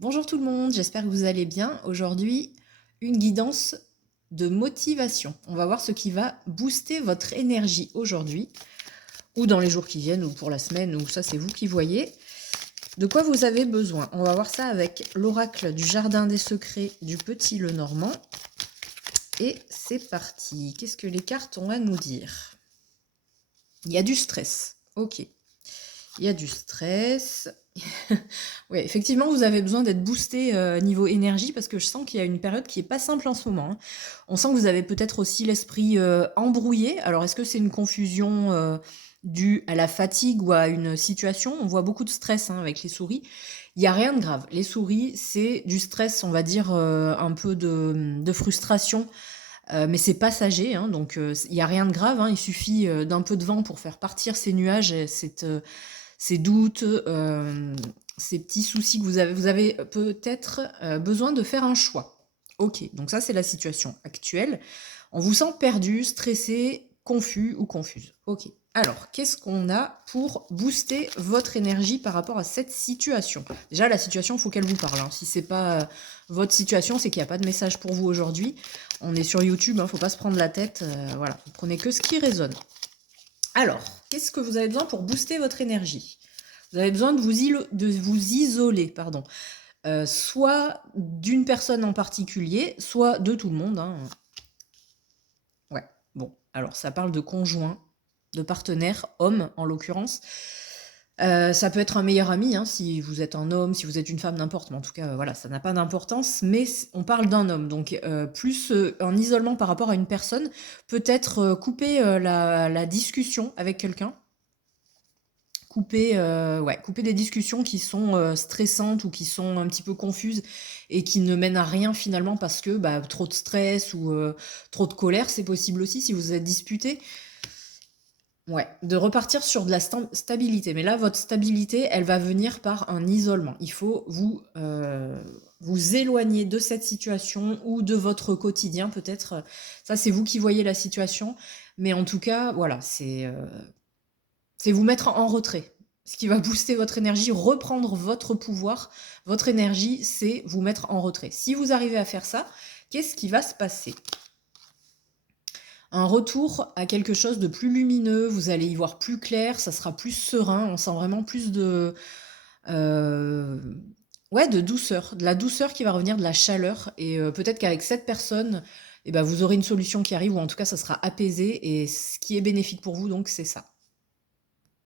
Bonjour tout le monde, j'espère que vous allez bien. Aujourd'hui, une guidance de motivation. On va voir ce qui va booster votre énergie aujourd'hui, ou dans les jours qui viennent, ou pour la semaine, ou ça c'est vous qui voyez. De quoi vous avez besoin? On va voir ça avec l'oracle du Jardin des Secrets du Petit Lenormand. Et c'est parti. Qu'est-ce que les cartes ont à nous dire? Il y a du stress. Ok. Il y a du stress. Oui, effectivement, vous avez besoin d'être boosté niveau énergie parce que je sens qu'il y a une période qui est pas simple en ce moment, hein. On sent que vous avez peut-être aussi l'esprit embrouillé. Alors, est-ce que c'est une confusion due à la fatigue ou à une situation? On voit beaucoup de stress hein, avec les souris. Il n'y a rien de grave. Les souris, c'est du stress, on va dire, un peu de frustration, mais c'est passager, hein, donc il n'y a rien de grave, hein. Il suffit d'un peu de vent pour faire partir ces nuages, et ces doutes, ces petits soucis que vous avez. Vous avez peut-être besoin de faire un choix. Ok, donc ça c'est la situation actuelle. On vous sent perdu, stressé, confus ou confuse. Ok. Alors, qu'est-ce qu'on a pour booster votre énergie par rapport à cette situation? Déjà, la situation, il faut qu'elle vous parle, hein. Si c'est pas votre situation, c'est qu'il n'y a pas de message pour vous aujourd'hui. On est sur YouTube, hein, faut pas se prendre la tête. Voilà, vous prenez que ce qui résonne. Alors, qu'est-ce que vous avez besoin pour booster votre énergie? Vous avez besoin de vous isoler, pardon. Soit d'une personne en particulier, soit de tout le monde, hein. Ouais, bon, alors ça parle de conjoint, de partenaire, homme en l'occurrence. Ça peut être un meilleur ami, hein, si vous êtes un homme, si vous êtes une femme, n'importe, mais en tout cas, voilà, ça n'a pas d'importance, mais on parle d'un homme, donc plus un isolement par rapport à une personne, peut-être couper la discussion avec quelqu'un, couper des discussions qui sont stressantes ou qui sont un petit peu confuses et qui ne mènent à rien finalement parce que bah, trop de stress ou trop de colère, c'est possible aussi si vous êtes disputé. Ouais, de repartir sur de la stabilité. Mais là, votre stabilité, elle va venir par un isolement. Il faut vous éloigner de cette situation ou de votre quotidien, peut-être. Ça, c'est vous qui voyez la situation. Mais en tout cas, voilà, c'est vous mettre en retrait. Ce qui va booster votre énergie, reprendre votre pouvoir, votre énergie, c'est vous mettre en retrait. Si vous arrivez à faire ça, qu'est-ce qui va se passer? Un retour à quelque chose de plus lumineux, vous allez y voir plus clair, ça sera plus serein, on sent vraiment plus euh, ouais, de douceur, de la douceur qui va revenir, de la chaleur, et peut-être qu'avec cette personne, eh ben, vous aurez une solution qui arrive, ou en tout cas ça sera apaisé, et ce qui est bénéfique pour vous, donc c'est ça.